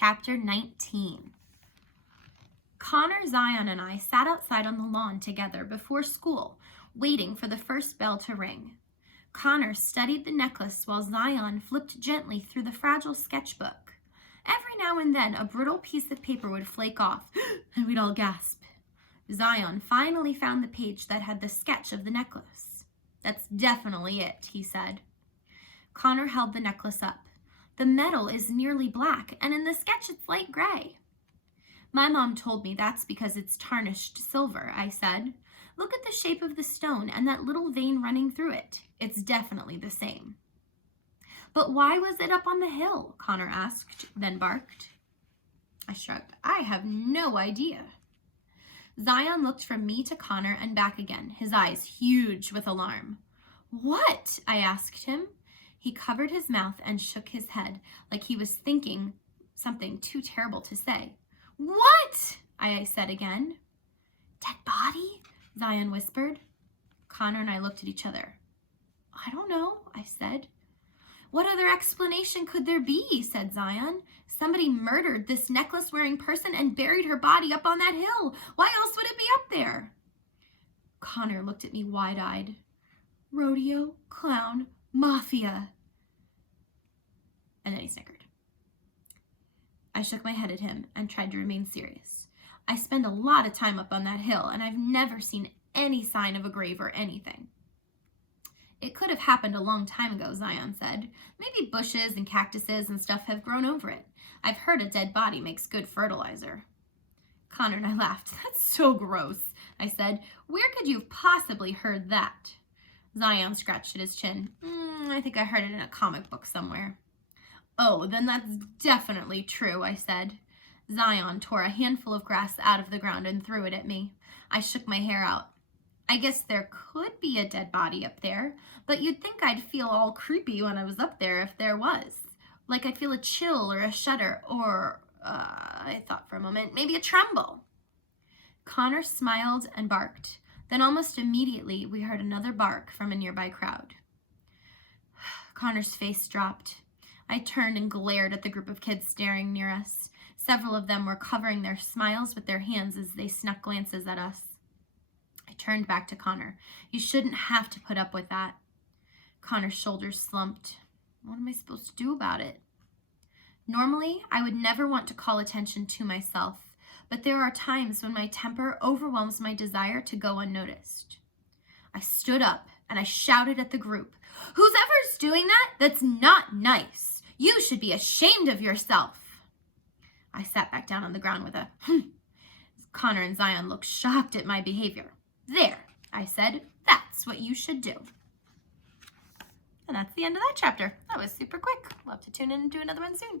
Chapter 19. Connor, Zion, and I sat outside on the lawn together before school, waiting for the first bell to ring. Connor studied the necklace while Zion flipped gently through the fragile sketchbook. Every now and then, a brittle piece of paper would flake off, and we'd all gasp. Zion finally found the page that had the sketch of the necklace. "That's definitely it," he said. Connor held the necklace up. "The metal is nearly black, and in the sketch it's light gray." "My mom told me that's because it's tarnished silver," I said. "Look at the shape of the stone and that little vein running through it. It's definitely the same." "But why was it up on the hill?" Connor asked, then barked. I shrugged. "I have no idea." Zion looked from me to Connor and back again, his eyes huge with alarm. "What?" I asked him. He covered his mouth and shook his head, like he was thinking something too terrible to say. "What?" I said again. "Dead body?" Zion whispered. Connor and I looked at each other. "I don't know," I said. "What other explanation could there be?" said Zion. "Somebody murdered this necklace-wearing person and buried her body up on that hill. Why else would it be up there?" Connor looked at me wide-eyed. "Rodeo, clown, mafia." And then he snickered. I shook my head at him and tried to remain serious. "I spend a lot of time up on that hill, and I've never seen any sign of a grave or anything." "It could have happened a long time ago," Zion said. "Maybe bushes and cactuses and stuff have grown over it. I've heard a dead body makes good fertilizer." Connor and I laughed. "That's so gross," I said. "Where could you have possibly heard that?" Zion scratched at his chin. "I think I heard it in a comic book somewhere." "Oh, then that's definitely true," I said. Zion tore a handful of grass out of the ground and threw it at me. I shook my hair out. "I guess there could be a dead body up there, but you'd think I'd feel all creepy when I was up there if there was. Like I'd feel a chill or a shudder or, I thought for a moment, maybe a tremble." Connor smiled and barked. Then almost immediately we heard another bark from a nearby crowd. Connor's face dropped. I turned and glared at the group of kids staring near us. Several of them were covering their smiles with their hands as they snuck glances at us. I turned back to Connor. "You shouldn't have to put up with that." Connor's shoulders slumped. "What am I supposed to do about it?" Normally, I would never want to call attention to myself, but there are times when my temper overwhelms my desire to go unnoticed. I stood up and I shouted at the group, "Whoever's doing that, that's not nice. You should be ashamed of yourself." I sat back down on the ground with a Connor and Zion looked shocked at my behavior. "There," I said, "that's what you should do." And that's the end of that chapter. That was super quick. Love to tune in and do another one soon.